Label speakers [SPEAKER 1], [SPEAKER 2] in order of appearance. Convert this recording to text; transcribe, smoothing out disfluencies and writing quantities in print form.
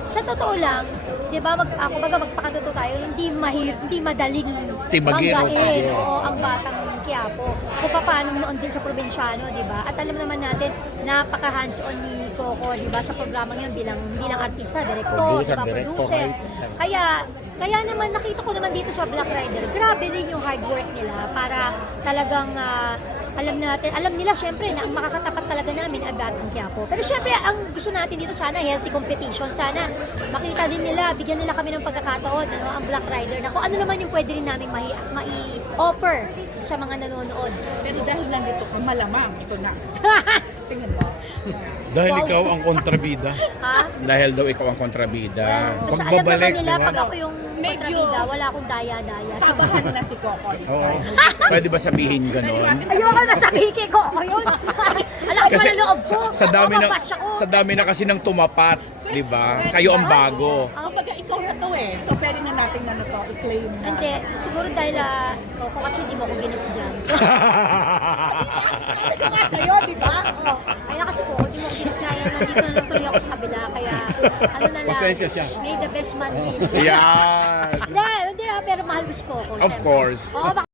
[SPEAKER 1] Sa totoo lang, 'di ba, magpakatotoo tayo, hindi madaling
[SPEAKER 2] Tibagin,
[SPEAKER 1] banggain
[SPEAKER 2] oo.
[SPEAKER 1] oo, ang batang Quiapo. Kung paano noon din sa probinsyano, 'di ba? At alam naman natin, napaka hands-on ni Coco, 'di ba, sa programang 'yon bilang artista, direktor, 'di ba, producer. Kaya naman nakita ko naman dito sa Black Rider, grabe din yung hard work nila para talagang alam nila syempre na ang makakatapat talaga namin ay Batang Quiapo. Pero syempre ang gusto natin dito sana healthy competition. Sana makita din nila, bigyan nila kami ng pagkakataon, ang Black Rider, na kung ano naman yung pwede rin namin mai-offer sa mga nanonood.
[SPEAKER 3] Pero dahil nandito ka, malamang ito na. Tingnan mo.
[SPEAKER 2] Dahil
[SPEAKER 1] Wow.
[SPEAKER 2] ikaw ang kontrabida.
[SPEAKER 1] Ha?
[SPEAKER 2] Dahil daw ikaw ang kontrabida.
[SPEAKER 1] Basta alam naman nila,
[SPEAKER 2] di ba?
[SPEAKER 1] pag ako yung kontrabida, wala akong daya-daya.
[SPEAKER 3] Sabahan na si Coco.
[SPEAKER 2] Oo. Pwede ba sabihin ganon?
[SPEAKER 1] Ayoko na sabihin kay Coco yun. Alakas mo na loob ko. Mababash ako.
[SPEAKER 2] sa dami na kasi ng tumapat, di ba? Kayo ang bago.
[SPEAKER 3] Kumbaga ikaw na to eh. So pwede na natin na to, i-claim na.
[SPEAKER 1] Hindi, siguro dahil Coco kasi hindi mo ako ginasdyan. So,
[SPEAKER 3] Ito nga sa'yo, di ba? Oo.
[SPEAKER 1] kaya kasi Coco, hindi mo ako ginasdyan. Nandito na lang tuloy ako sa kabila. Kaya ano na lang,
[SPEAKER 2] Pasensya siya.
[SPEAKER 1] may the best man win.
[SPEAKER 2] Yan.
[SPEAKER 1] Hindi, pero mahal ko si Coco.
[SPEAKER 2] Of
[SPEAKER 1] syempre.
[SPEAKER 2] course.
[SPEAKER 1] Oo,